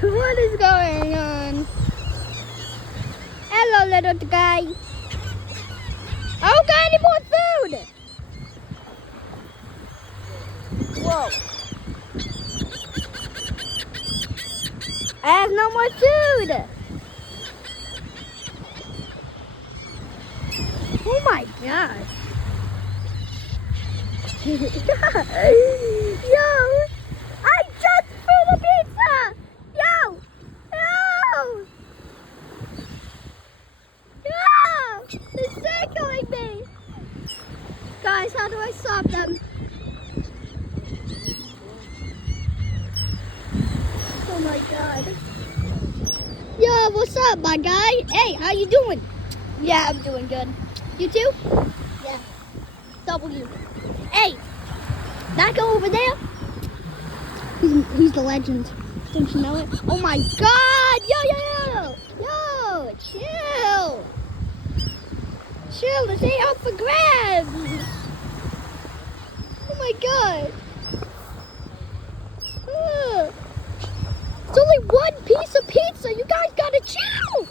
What is going on? Hello, little guy. I don't got any more food. Whoa. I have no more food. Oh my gosh. Yo, I just threw the pizza. Yo, they're circling me. Guys, how do I stop them? Oh my God. Yo, what's up, my guy? Hey, how you doing? Yeah, I'm doing good. You too? Yeah. W. Hey, that guy over there? He's the legend. Don't you know it? Oh my God! Yo, chill. Chill, this ain't up for grabs. Oh my God. It's only one piece of pizza. You guys gotta chill.